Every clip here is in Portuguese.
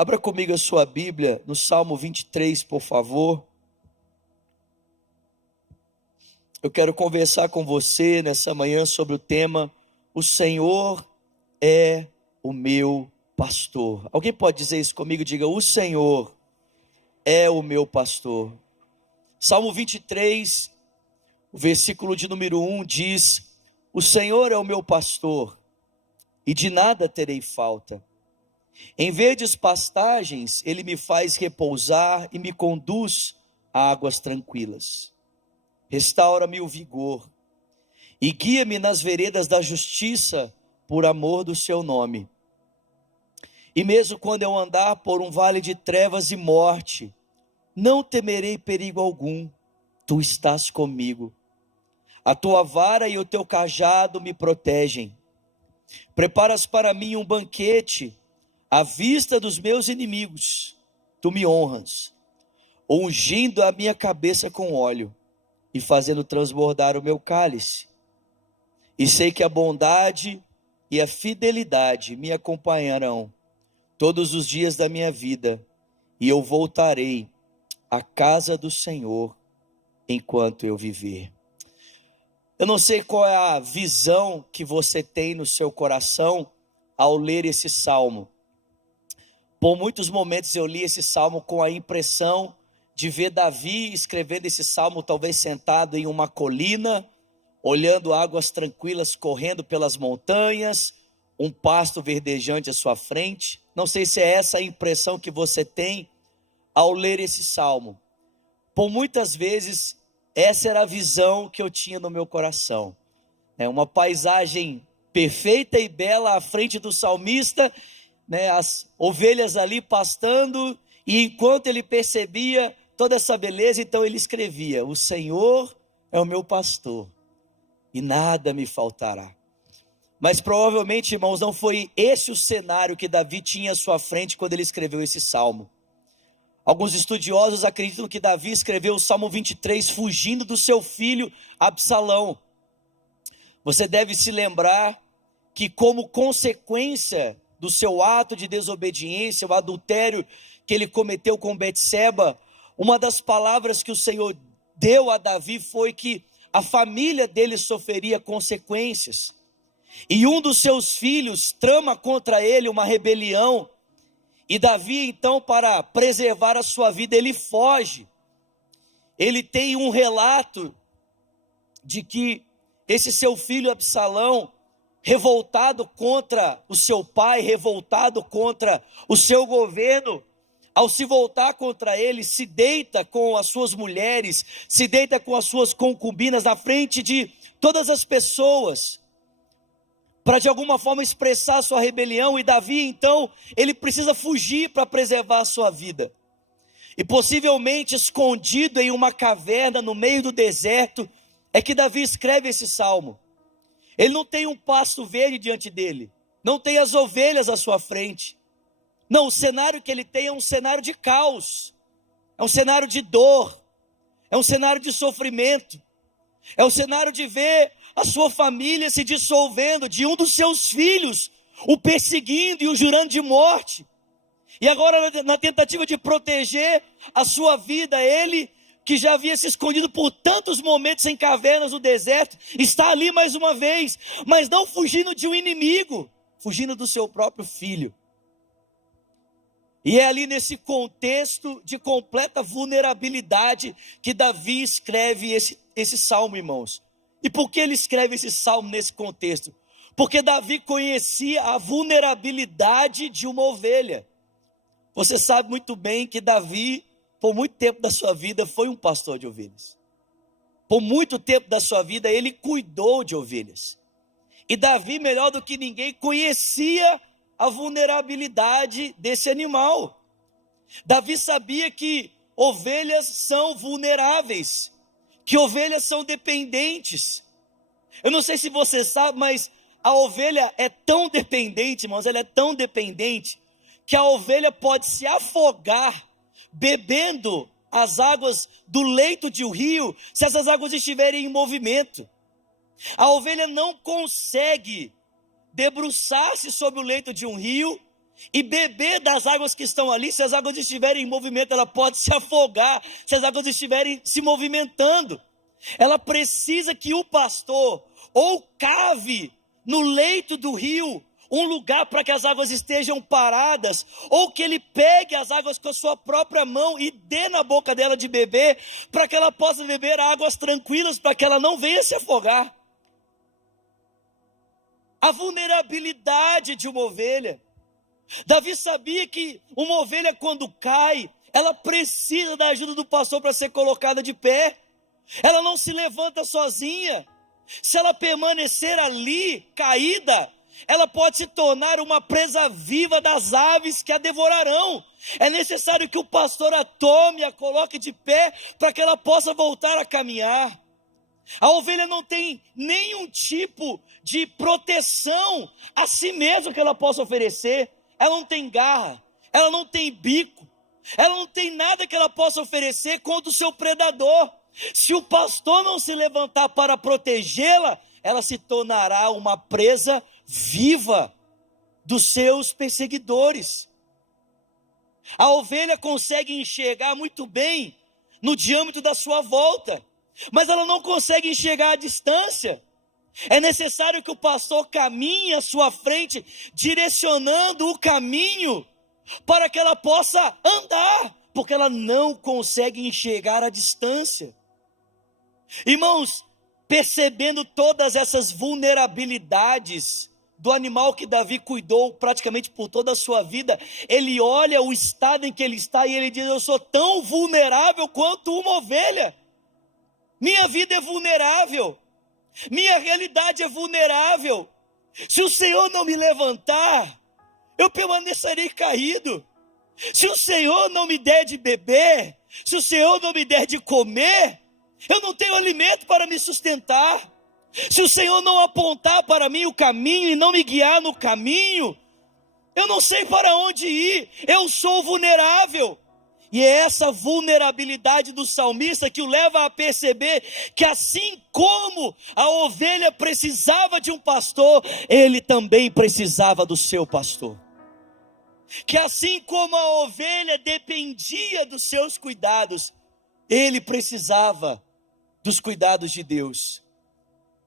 Abra comigo a sua Bíblia no Salmo 23, por favor. Eu quero conversar com você nessa manhã sobre o tema: o Senhor é o meu pastor. Alguém pode dizer isso comigo? Diga: o Senhor é o meu pastor. Salmo 23, o versículo de número 1 diz: o Senhor é o meu pastor, e de nada terei falta. Em verdes pastagens, ele me faz repousar e me conduz a águas tranquilas. Restaura-me o vigor e guia-me nas veredas da justiça por amor do seu nome. E mesmo quando eu andar por um vale de trevas e morte, não temerei perigo algum, tu estás comigo. A tua vara e o teu cajado me protegem. Preparas para mim um banquete à vista dos meus inimigos. Tu me honras, ungindo a minha cabeça com óleo e fazendo transbordar o meu cálice. E sei que a bondade e a fidelidade me acompanharão todos os dias da minha vida, e eu voltarei à casa do Senhor enquanto eu viver. Eu não sei qual é a visão que você tem no seu coração ao ler esse salmo. Por muitos momentos eu li esse salmo com a impressão de ver Davi escrevendo esse salmo, talvez sentado em uma colina, olhando águas tranquilas correndo pelas montanhas, um pasto verdejante à sua frente. Não sei se é essa a impressão que você tem ao ler esse salmo. Por muitas vezes, essa era a visão que eu tinha no meu coração. É uma paisagem perfeita e bela à frente do salmista, as ovelhas ali pastando, e enquanto ele percebia toda essa beleza, então ele escrevia: o Senhor é o meu pastor, e nada me faltará. Mas provavelmente, irmãos, não foi esse o cenário que Davi tinha à sua frente quando ele escreveu esse salmo. Alguns estudiosos acreditam que Davi escreveu o Salmo 23 fugindo do seu filho Absalão. Você deve se lembrar que, como consequência do seu ato de desobediência, o adultério que ele cometeu com Betseba, uma das palavras que o Senhor deu a Davi foi que a família dele sofreria consequências. E um dos seus filhos trama contra ele uma rebelião, e Davi então, para preservar a sua vida, ele foge. Ele tem um relato de que esse seu filho Absalão, revoltado contra o seu pai, revoltado contra o seu governo, ao se voltar contra ele, se deita com as suas mulheres, se deita com as suas concubinas na frente de todas as pessoas, para de alguma forma expressar a sua rebelião. E Davi então, ele precisa fugir para preservar a sua vida, e possivelmente escondido em uma caverna no meio do deserto, é que Davi escreve esse salmo. Ele não tem um pasto verde diante dele, não tem as ovelhas à sua frente. Não, o cenário que ele tem é um cenário de caos, é um cenário de dor, é um cenário de sofrimento, é um cenário de ver a sua família se dissolvendo, de um dos seus filhos o perseguindo e o jurando de morte. E agora, na tentativa de proteger a sua vida, ele, que já havia se escondido por tantos momentos em cavernas do deserto, está ali mais uma vez, mas não fugindo de um inimigo, fugindo do seu próprio filho. E é ali nesse contexto de completa vulnerabilidade que Davi escreve esse salmo, irmãos. E por que ele escreve esse salmo nesse contexto? Porque Davi conhecia a vulnerabilidade de uma ovelha. Você sabe muito bem que Davi, por muito tempo da sua vida, foi um pastor de ovelhas. Por muito tempo da sua vida, ele cuidou de ovelhas. E Davi, melhor do que ninguém, conhecia a vulnerabilidade desse animal. Davi sabia que ovelhas são vulneráveis, que ovelhas são dependentes. Eu não sei se você sabe, mas a ovelha é tão dependente, irmãos, ela é tão dependente, que a ovelha pode se afogar bebendo as águas do leito de um rio, se essas águas estiverem em movimento. A ovelha não consegue debruçar-se sobre o leito de um rio e beber das águas que estão ali. Se as águas estiverem em movimento, ela pode se afogar. Se as águas estiverem se movimentando, ela precisa que o pastor ou cave no leito do rio um lugar para que as águas estejam paradas, ou que ele pegue as águas com a sua própria mão e dê na boca dela de beber, para que ela possa beber águas tranquilas, para que ela não venha se afogar. A vulnerabilidade de uma ovelha. Davi sabia que uma ovelha, quando cai, ela precisa da ajuda do pastor para ser colocada de pé. Ela não se levanta sozinha. Se ela permanecer ali, caída, ela pode se tornar uma presa viva das aves que a devorarão. É necessário que o pastor a tome, a coloque de pé, para que ela possa voltar a caminhar. A ovelha não tem nenhum tipo de proteção a si mesma que ela possa oferecer. Ela não tem garra, ela não tem bico, ela não tem nada que ela possa oferecer contra o seu predador. Se o pastor não se levantar para protegê-la, ela se tornará uma presa viva dos seus perseguidores. A ovelha consegue enxergar muito bem no diâmetro da sua volta, mas ela não consegue enxergar a distância. É necessário que o pastor caminhe à sua frente, direcionando o caminho, para que ela possa andar, porque ela não consegue enxergar a distância. Irmãos, percebendo todas essas vulnerabilidades do animal que Davi cuidou praticamente por toda a sua vida, ele olha o estado em que ele está e ele diz: eu sou tão vulnerável quanto uma ovelha. Minha vida é vulnerável, minha realidade é vulnerável. Se o Senhor não me levantar, eu permanecerei caído. Se o Senhor não me der de beber, se o Senhor não me der de comer, eu não tenho alimento para me sustentar. Se o Senhor não apontar para mim o caminho e não me guiar no caminho, eu não sei para onde ir. Eu sou vulnerável. E é essa vulnerabilidade do salmista que o leva a perceber que, assim como a ovelha precisava de um pastor, ele também precisava do seu pastor. Que assim como a ovelha dependia dos seus cuidados, ele precisava dos cuidados de Deus.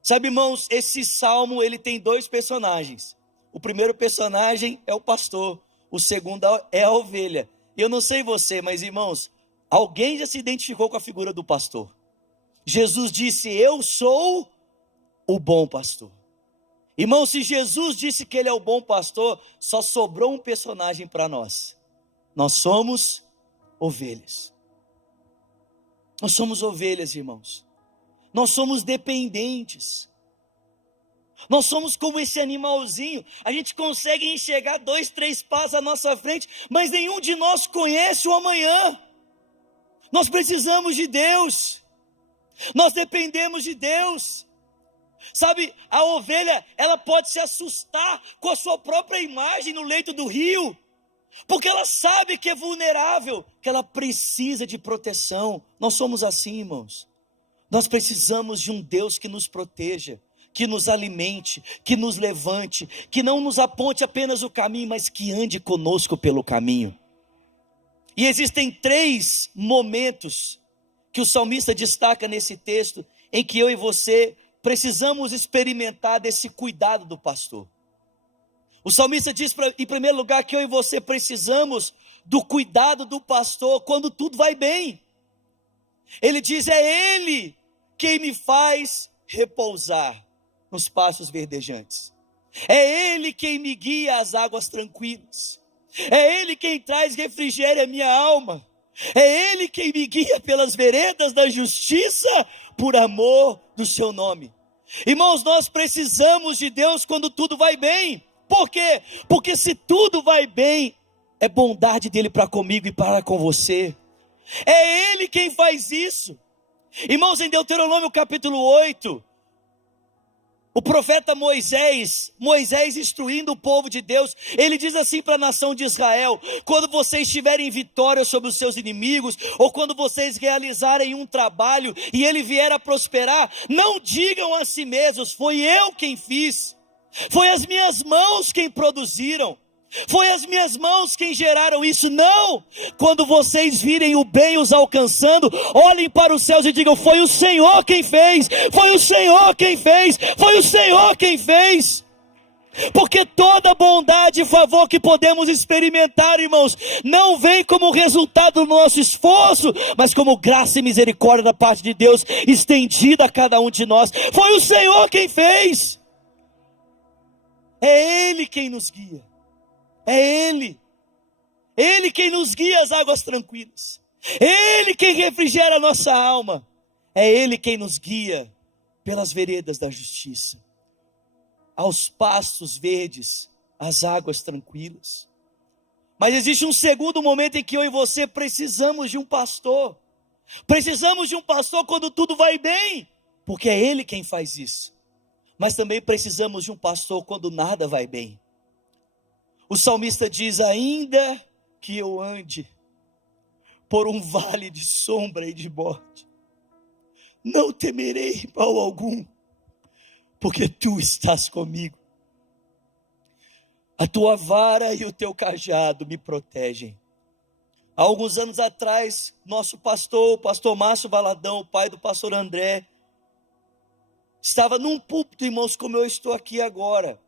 Sabe, irmãos, esse salmo ele tem dois personagens. O primeiro personagem é o pastor, o segundo é a ovelha. Eu não sei você, mas irmãos, alguém já se identificou com a figura do pastor? Jesus disse: eu sou o bom pastor. Irmão, se Jesus disse que ele é o bom pastor, só sobrou um personagem para nós. Nós somos ovelhas. Nós somos ovelhas, irmãos. Nós somos dependentes. Nós somos como esse animalzinho. A gente consegue enxergar 2, 3 passos à nossa frente, mas nenhum de nós conhece o amanhã. Nós precisamos de Deus. Nós dependemos de Deus. Sabe, a ovelha, ela pode se assustar com a sua própria imagem no leito do rio, porque ela sabe que é vulnerável, que ela precisa de proteção. Nós somos assim, irmãos. Nós precisamos de um Deus que nos proteja, que nos alimente, que nos levante, que não nos aponte apenas o caminho, mas que ande conosco pelo caminho. E existem 3 momentos que o salmista destaca nesse texto, em que eu e você precisamos experimentar desse cuidado do pastor. O salmista diz, em primeiro lugar, que eu e você precisamos do cuidado do pastor quando tudo vai bem. Ele diz: é Ele quem me faz repousar nos pastos verdejantes. É Ele quem me guia às águas tranquilas. É Ele quem traz refrigério à minha alma. É Ele quem me guia pelas veredas da justiça, por amor do seu nome. Irmãos, nós precisamos de Deus quando tudo vai bem. Por quê? Porque se tudo vai bem, é bondade dele para comigo e para com você. É Ele quem faz isso. Irmãos, em Deuteronômio capítulo 8, o profeta Moisés instruindo o povo de Deus, ele diz assim para a nação de Israel: quando vocês tiverem vitória sobre os seus inimigos, ou quando vocês realizarem um trabalho e ele vier a prosperar, não digam a si mesmos: foi eu quem fiz, foi as minhas mãos quem produziram. Foi as minhas mãos quem geraram isso. Não! Quando vocês virem o bem os alcançando, olhem para os céus e digam: foi o Senhor quem fez, foi o Senhor quem fez, foi o Senhor quem fez. Porque toda bondade e favor que podemos experimentar, irmãos, não vem como resultado do nosso esforço, mas como graça e misericórdia da parte de Deus, estendida a cada um de nós. Foi o Senhor quem fez. É Ele quem nos guia. É Ele quem nos guia às águas tranquilas, Ele quem refrigera a nossa alma, é Ele quem nos guia pelas veredas da justiça, aos pastos verdes, às águas tranquilas. Mas existe um segundo momento em que eu e você precisamos de um pastor. Precisamos de um pastor quando tudo vai bem, porque é Ele quem faz isso. Mas também precisamos de um pastor quando nada vai bem. O salmista diz: ainda que eu ande por um vale de sombra e de morte, não temerei mal algum, porque tu estás comigo. A tua vara e o teu cajado me protegem. Há alguns anos atrás, nosso pastor, o pastor Márcio Valadão, o pai do pastor André, estava num púlpito, irmãos, como eu estou aqui agora,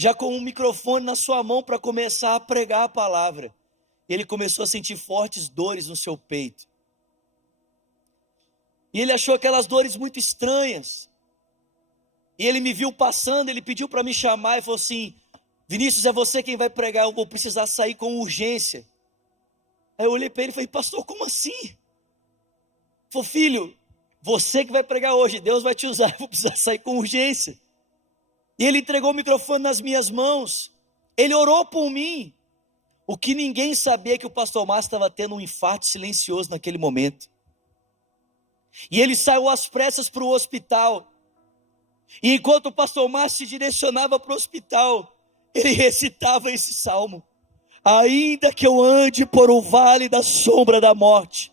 já com um microfone na sua mão para começar a pregar a palavra. Ele começou a sentir fortes dores no seu peito. E ele achou aquelas dores muito estranhas. E ele me viu passando, ele pediu para me chamar e falou assim: Vinícius, é você quem vai pregar, eu vou precisar sair com urgência. Aí eu olhei para ele e falei: pastor, como assim? Ele falou: filho, você que vai pregar hoje, Deus vai te usar, eu vou precisar sair com urgência. E ele entregou o microfone nas minhas mãos, ele orou por mim. O que ninguém sabia é que o pastor Márcio estava tendo um infarto silencioso naquele momento. E ele saiu às pressas para o hospital. E enquanto o pastor Márcio se direcionava para o hospital, ele recitava esse salmo: ainda que eu ande por o vale da sombra da morte,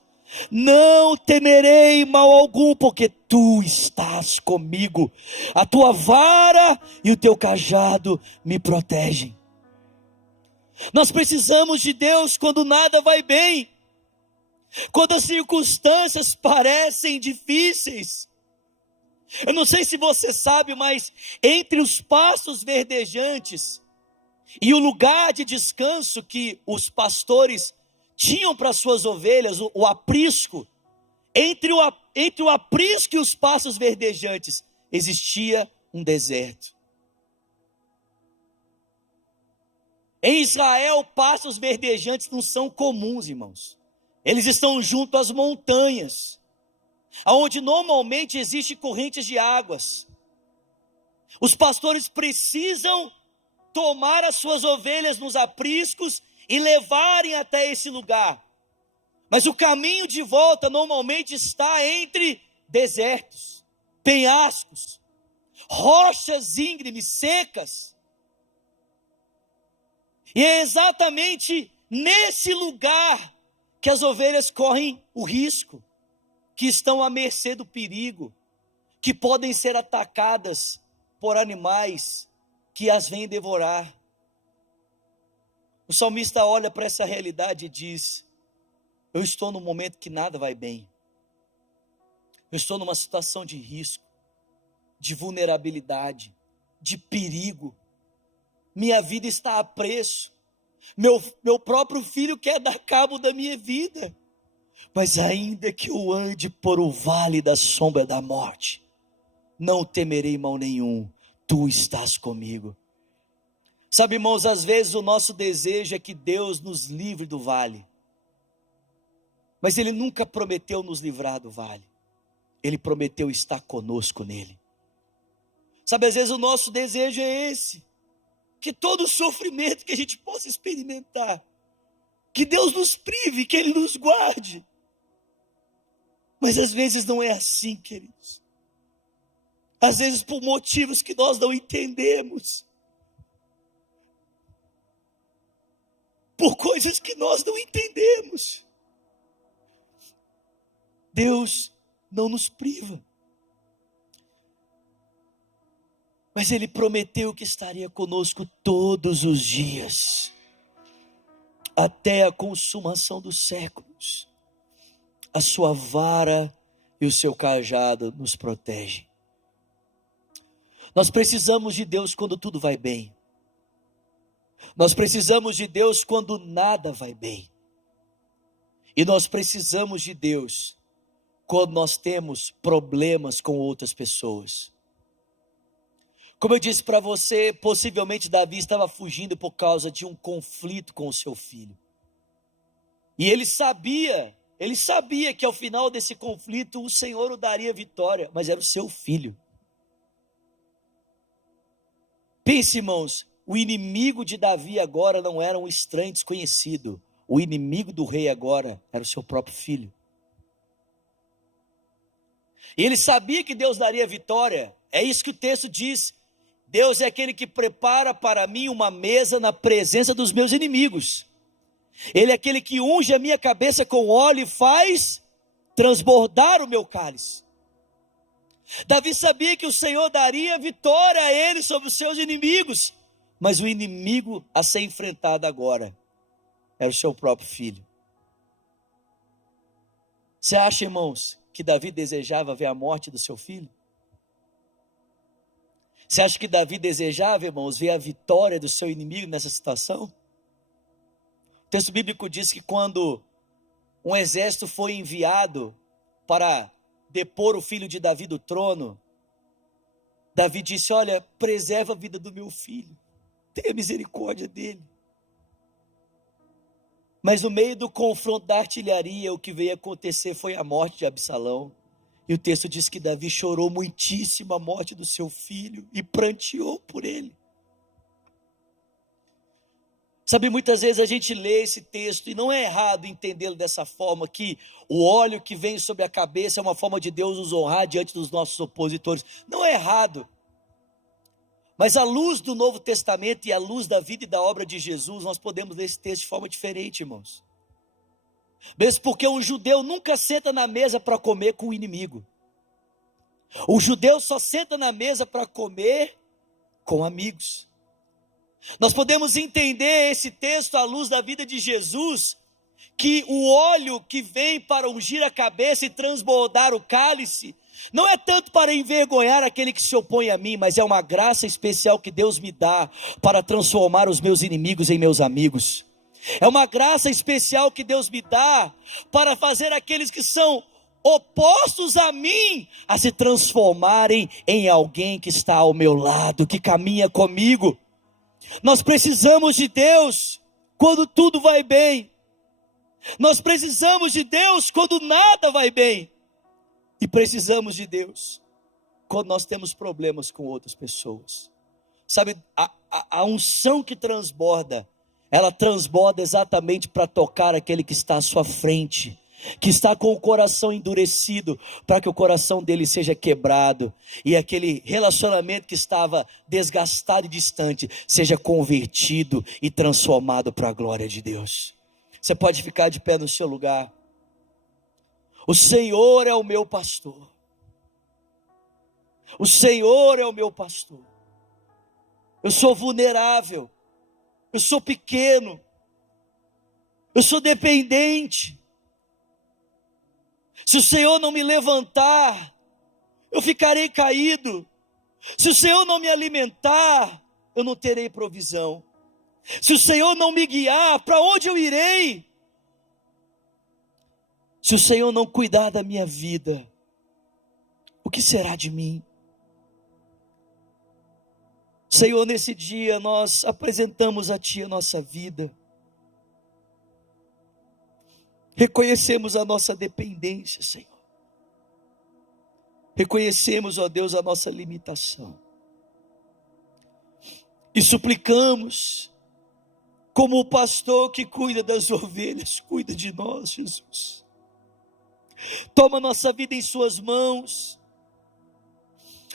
não temerei mal algum, porque tu estás comigo, a tua vara e o teu cajado me protegem. Nós precisamos de Deus quando nada vai bem, quando as circunstâncias parecem difíceis. Eu não sei se você sabe, mas entre os pastos verdejantes e o lugar de descanso que os pastores tinham para suas ovelhas, o aprisco, entre o aprisco e os pastos verdejantes, existia um deserto. Em Israel, pastos verdejantes não são comuns, irmãos. Eles estão junto às montanhas, onde normalmente existem correntes de águas. Os pastores precisam tomar as suas ovelhas nos apriscos e levarem até esse lugar. Mas o caminho de volta normalmente está entre desertos, penhascos, rochas íngremes, secas. E é exatamente nesse lugar que as ovelhas correm o risco, que estão à mercê do perigo, que podem ser atacadas por animais que as vêm devorar. O salmista olha para essa realidade e diz: eu estou num momento que nada vai bem, eu estou numa situação de risco, de vulnerabilidade, de perigo, minha vida está a preço, meu próprio filho quer dar cabo da minha vida, mas ainda que eu ande por o vale da sombra da morte, não temerei mal nenhum, tu estás comigo. Sabe, irmãos, às vezes o nosso desejo é que Deus nos livre do vale, mas Ele nunca prometeu nos livrar do vale, Ele prometeu estar conosco nele. Sabe, às vezes o nosso desejo é esse, que todo sofrimento que a gente possa experimentar, que Deus nos prive, que Ele nos guarde. Mas às vezes não é assim, queridos. Às vezes por motivos que nós não entendemos, por coisas que nós não entendemos, Deus não nos priva. mas Ele prometeu que estaria conosco todos os dias, até a consumação dos séculos. A sua vara e o seu cajado nos protegem. Nós precisamos de Deus quando tudo vai bem. Nós precisamos de Deus quando nada vai bem. E nós precisamos de Deus quando nós temos problemas com outras pessoas. Como eu disse para você, possivelmente Davi estava fugindo por causa de um conflito com o seu filho. E ele sabia que ao final desse conflito o Senhor o daria vitória, mas era o seu filho. Pense, irmãos, o inimigo de Davi agora não era um estranho desconhecido. O inimigo do rei agora era o seu próprio filho. E ele sabia que Deus daria vitória. É isso que o texto diz. Deus é aquele que prepara para mim uma mesa na presença dos meus inimigos. Ele é aquele que unge a minha cabeça com óleo e faz transbordar o meu cálice. Davi sabia que o Senhor daria vitória a ele sobre os seus inimigos, mas o inimigo a ser enfrentado agora era o seu próprio filho. Você acha, irmãos, que Davi desejava ver a morte do seu filho? Você acha que Davi desejava, irmãos, ver a vitória do seu inimigo nessa situação? O texto bíblico diz que quando um exército foi enviado para depor o filho de Davi do trono, Davi disse: olha, preserva a vida do meu filho, tenha misericórdia dele. Mas no meio do confronto da artilharia, o que veio acontecer foi a morte de Absalão. E o texto diz que Davi chorou muitíssimo a morte do seu filho e pranteou por ele. Sabe, muitas vezes a gente lê esse texto e não é errado entendê-lo dessa forma, que o óleo que vem sobre a cabeça é uma forma de Deus nos honrar diante dos nossos opositores. Não é errado. Mas à luz do Novo Testamento e à luz da vida e da obra de Jesus, nós podemos ler esse texto de forma diferente, irmãos. Mesmo porque um judeu nunca senta na mesa para comer com o inimigo. O judeu só senta na mesa para comer com amigos. Nós podemos entender esse texto à luz da vida de Jesus, que o óleo que vem para ungir a cabeça e transbordar o cálice, não é tanto para envergonhar aquele que se opõe a mim, mas é uma graça especial que Deus me dá para transformar os meus inimigos em meus amigos. É uma graça especial que Deus me dá para fazer aqueles que são opostos a mim a se transformarem em alguém que está ao meu lado, que caminha comigo. Nós precisamos de Deus quando tudo vai bem. Nós precisamos de Deus quando nada vai bem. E precisamos de Deus quando nós temos problemas com outras pessoas. Sabe, a unção que transborda, ela transborda exatamente para tocar aquele que está à sua frente, que está com o coração endurecido, para que o coração dele seja quebrado, e aquele relacionamento que estava desgastado e distante, seja convertido e transformado para a glória de Deus. Você pode ficar de pé no seu lugar. O Senhor é o meu pastor. O Senhor é o meu pastor. Eu sou vulnerável. Eu sou pequeno. Eu sou dependente. Se o Senhor não me levantar, eu ficarei caído. Se o Senhor não me alimentar, eu não terei provisão. Se o Senhor não me guiar, para onde eu irei? Se o Senhor não cuidar da minha vida, o que será de mim? Senhor, nesse dia nós apresentamos a Ti a nossa vida. Reconhecemos a nossa dependência, Senhor. Reconhecemos, ó Deus, a nossa limitação. E suplicamos, como o pastor que cuida das ovelhas, cuida de nós, Jesus. Toma nossa vida em suas mãos.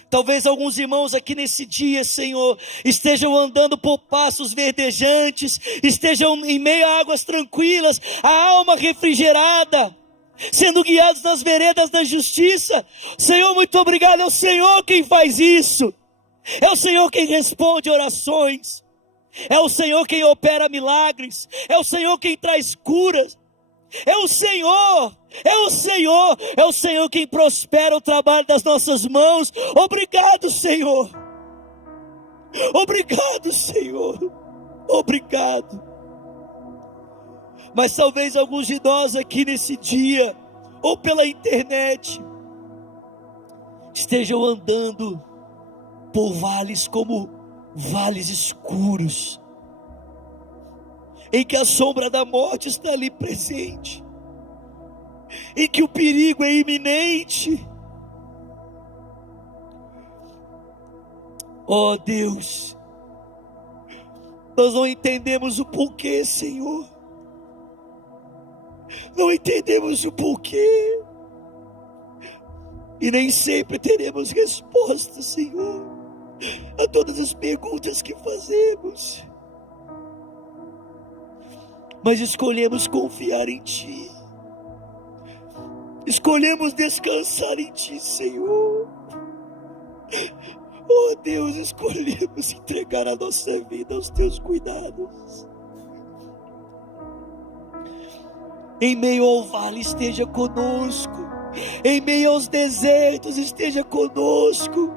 Talvez alguns irmãos aqui nesse dia, Senhor, estejam andando por passos verdejantes, estejam em meio a águas tranquilas, a alma refrigerada, sendo guiados nas veredas da justiça. Senhor, muito obrigado, é o Senhor quem faz isso. É o Senhor quem responde orações. É o Senhor quem opera milagres. É o Senhor quem traz curas. É o Senhor, é o Senhor, é o Senhor quem prospera o trabalho das nossas mãos. Obrigado, Senhor. Obrigado, Senhor. Obrigado. Mas talvez alguns de nós aqui nesse dia, ou pela internet, estejam andando por vales como vales escuros, em que a sombra da morte está ali presente, em que o perigo é iminente. Oh Deus, nós não entendemos o porquê, Senhor, não entendemos o porquê, e nem sempre teremos resposta, Senhor, a todas as perguntas que fazemos, mas escolhemos confiar em Ti, escolhemos descansar em Ti, Senhor. Oh Deus, escolhemos entregar a nossa vida aos Teus cuidados. Em meio ao vale esteja conosco, em meio aos desertos esteja conosco,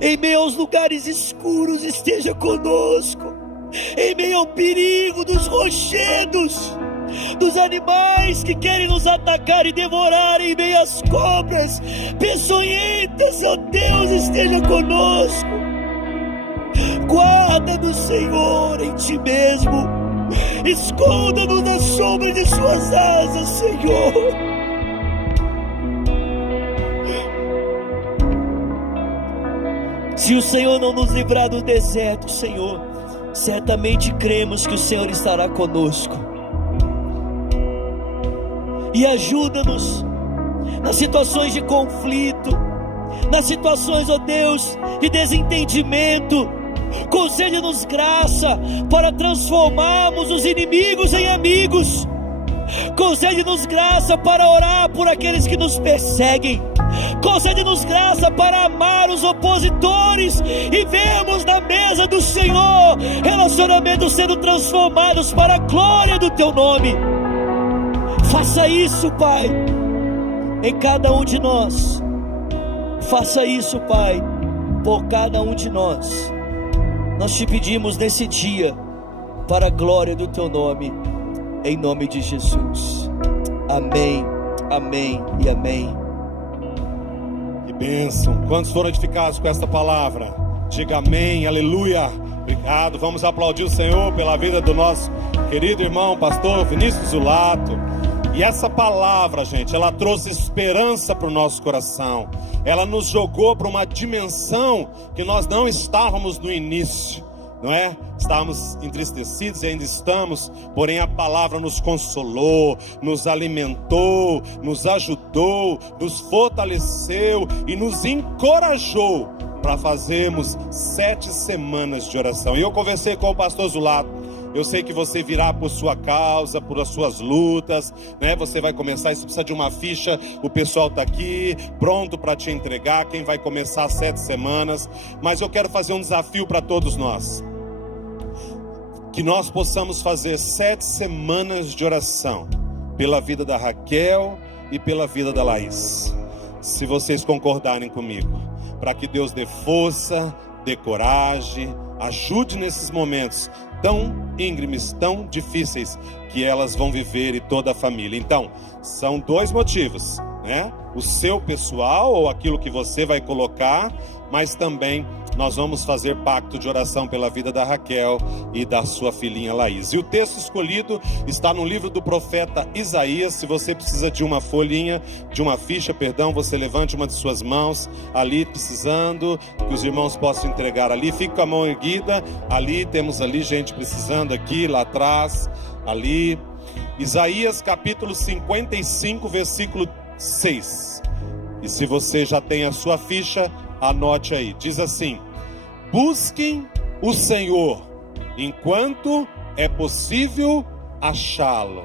em meio aos lugares escuros esteja conosco, em meio ao perigo dos rochedos, dos animais que querem nos atacar e devorar, em meio às cobras peçonhentas, ó Deus, esteja conosco. Guarda-nos, Senhor, em Ti mesmo, esconda-nos na sombra de Suas asas, Senhor. Se o Senhor não nos livrar do deserto, Senhor, certamente cremos que o Senhor estará conosco. E ajuda-nos nas situações de conflito, nas situações, ó Deus, de desentendimento. Concede-nos graça para transformarmos os inimigos em amigos. Concede-nos graça para orar por aqueles que nos perseguem. Concede-nos graça para amar os opositores e vermos na mesa do Senhor relacionamentos sendo transformados para a glória do Teu nome. Faça isso, Pai, em cada um de nós. Faça isso, Pai, por cada um de nós. Nós Te pedimos nesse dia, para a glória do Teu nome, em nome de Jesus. Amém, amém e amém. Que bênção. Quantos foram edificados com esta palavra? Diga amém, aleluia. Obrigado. Vamos aplaudir o Senhor pela vida do nosso querido irmão, pastor Vinícius Zulato. E essa palavra, gente, ela trouxe esperança para o nosso coração. Ela nos jogou para uma dimensão que nós não estávamos no início, não é? Estávamos entristecidos e ainda estamos, porém a palavra nos consolou, nos alimentou, nos ajudou, nos fortaleceu e nos encorajou para fazermos 7 semanas de oração. E eu conversei com o pastor Zulato. Eu sei que você virá por sua causa, por as suas lutas, né? Você vai começar, se precisa de uma ficha, o pessoal está aqui, pronto para te entregar, quem vai começar 7 semanas. Mas eu quero fazer um desafio para todos nós. Que nós possamos fazer 7 semanas de oração, pela vida da Raquel e pela vida da Laís. Se vocês concordarem comigo, para que Deus dê força, dê coragem, ajude nesses momentos tão íngremes, tão difíceis que elas vão viver e toda a família. Então, são 2 motivos, né? O seu pessoal ou aquilo que você vai colocar, mas também nós vamos fazer pacto de oração pela vida da Raquel e da sua filhinha Laís. E o texto escolhido está no livro do profeta Isaías. Se você precisa de uma folhinha, de uma ficha, você levante uma de suas mãos, ali precisando, que os irmãos possam entregar ali. Fique com a mão erguida, ali, temos ali gente precisando aqui, lá atrás, ali. Isaías capítulo 55, versículo 6. E se você já tem a sua ficha, anote aí, diz assim: busquem o Senhor enquanto é possível achá-lo,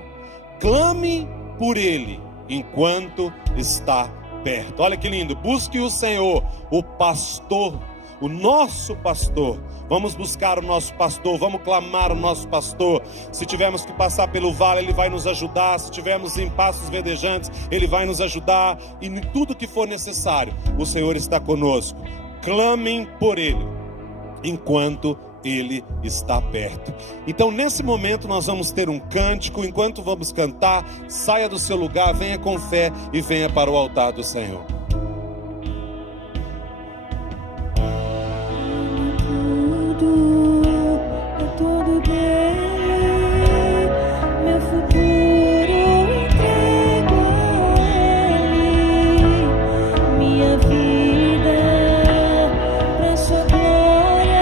clame por Ele enquanto está perto. Olha que lindo, busque o Senhor, o pastor, o nosso pastor. Vamos buscar o nosso pastor, vamos clamar o nosso pastor. Se tivermos que passar pelo vale, Ele vai nos ajudar. Se tivermos em pastos verdejantes, Ele vai nos ajudar. E em tudo que for necessário, o Senhor está conosco. Clamem por Ele, enquanto Ele está perto. Então nesse momento nós vamos ter um cântico. Enquanto vamos cantar, saia do seu lugar, venha com fé e venha para o altar do Senhor. Tudo dele, meu futuro entrego a Ele, minha vida pra sua glória,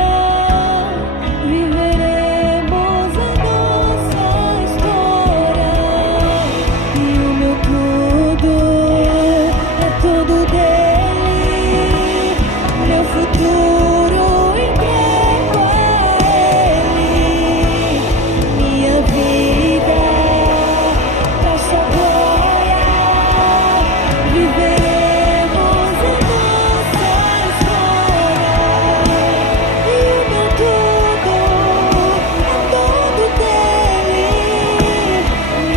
viveremos a nossa história, e o meu tudo é tudo dele, meu futuro entrego a Ele, minha vida pra sua glória, viveremos a nossa história, e o meu tudo é tudo dele,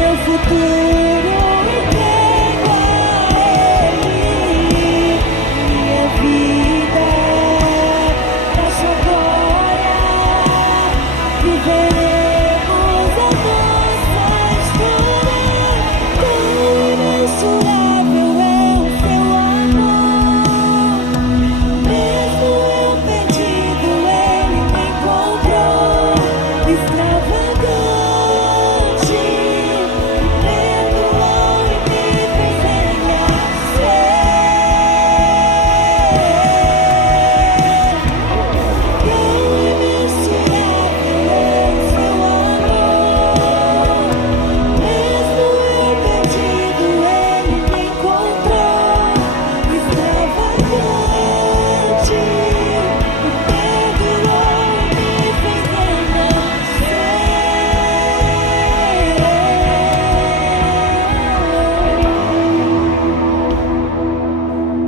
meu futuro entrego a Ele, minha vida pra sua glória, viveremos a nossa história. Tão imensurável é o seu amor, mesmo eu perdido, Ele me encontrou. Extravagante, me perdoou e me fez renascer. Tão imensurável é o seu amor, mesmo eu perdido, Ele me encontrou. Extravagante, me perdoou e me fez renascer.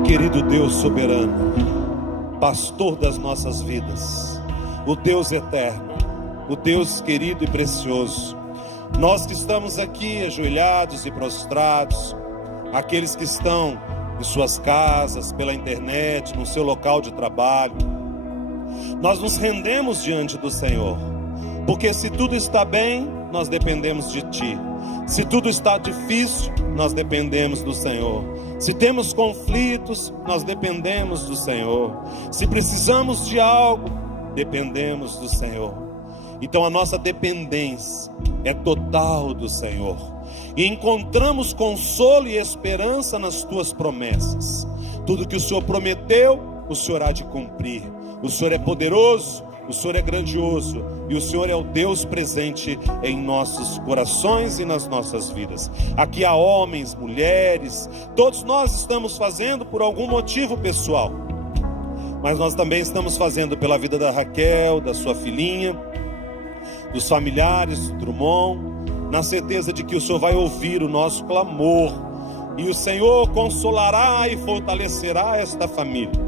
Querido Deus soberano, pastor das nossas vidas, o Deus eterno, o Deus querido e precioso, nós que estamos aqui ajoelhados e prostrados, aqueles que estão em suas casas, pela internet, no seu local de trabalho, nós nos rendemos diante do Senhor, porque se tudo está bem, nós dependemos de Ti. Se tudo está difícil, nós dependemos do Senhor. Se temos conflitos, nós dependemos do Senhor. Se precisamos de algo, dependemos do Senhor. Então a nossa dependência é total do Senhor. E encontramos consolo e esperança nas Tuas promessas. Tudo que o Senhor prometeu, o Senhor há de cumprir. O Senhor é poderoso, o Senhor é grandioso, e o Senhor é o Deus presente em nossos corações e nas nossas vidas. Aqui há homens, mulheres, todos nós estamos fazendo por algum motivo pessoal, mas nós também estamos fazendo pela vida da Raquel, da sua filhinha, dos familiares do Drummond, na certeza de que o Senhor vai ouvir o nosso clamor, e o Senhor consolará e fortalecerá esta família,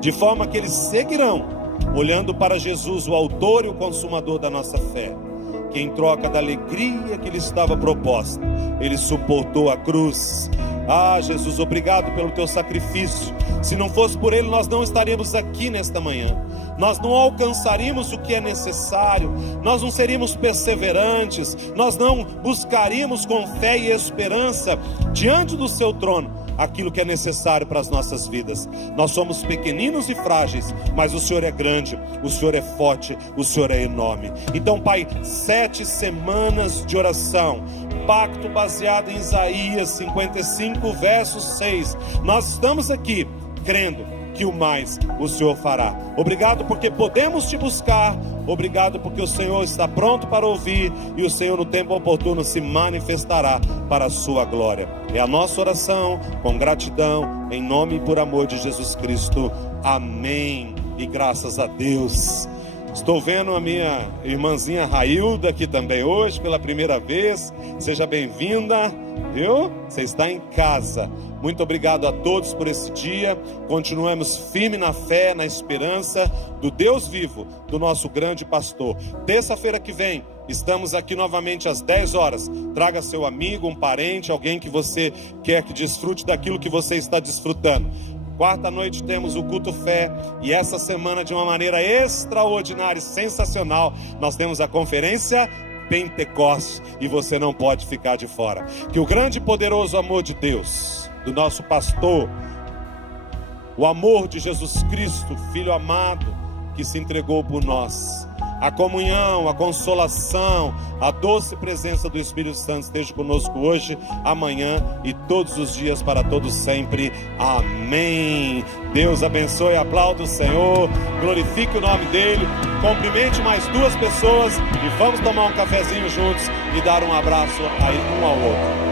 de forma que eles seguirão olhando para Jesus, o autor e o consumador da nossa fé, que em troca da alegria que lhe estava proposta, Ele suportou a cruz. Ah, Jesus, obrigado pelo Teu sacrifício. Se não fosse por Ele, nós não estaríamos aqui nesta manhã. Nós não alcançaríamos o que é necessário, nós não seríamos perseverantes, nós não buscaríamos com fé e esperança diante do Seu trono aquilo que é necessário para as nossas vidas. Nós somos pequeninos e frágeis, mas o Senhor é grande, o Senhor é forte, o Senhor é enorme. Então, Pai, 7 semanas de oração, pacto baseado em Isaías 55 verso 6, nós estamos aqui crendo que o mais o Senhor fará. Obrigado porque podemos Te buscar, obrigado porque o Senhor está pronto para ouvir, e o Senhor no tempo oportuno se manifestará para a sua glória. É a nossa oração com gratidão, em nome e por amor de Jesus Cristo, amém, e graças a Deus. Estou vendo a minha irmãzinha Railda aqui também hoje pela primeira vez. Seja bem-vinda. Viu? Você está em casa. Muito obrigado a todos por esse dia. Continuemos firmes na fé, na esperança do Deus vivo, do nosso grande pastor. Terça-feira que vem, estamos aqui novamente às 10 horas. Traga seu amigo, um parente, alguém que você quer que desfrute daquilo que você está desfrutando. Quarta noite temos o culto fé. E essa semana, de uma maneira extraordinária e sensacional, nós temos a conferência Pentecostes, e você não pode ficar de fora. Que o grande e poderoso amor de Deus, do nosso pastor, o amor de Jesus Cristo, Filho amado, que se entregou por nós, a comunhão, a consolação, a doce presença do Espírito Santo esteja conosco hoje, amanhã e todos os dias para todos sempre. Amém. Deus abençoe, aplauda o Senhor, glorifique o nome dele, cumprimente mais 2 pessoas e vamos tomar um cafezinho juntos e dar um abraço aí um ao outro.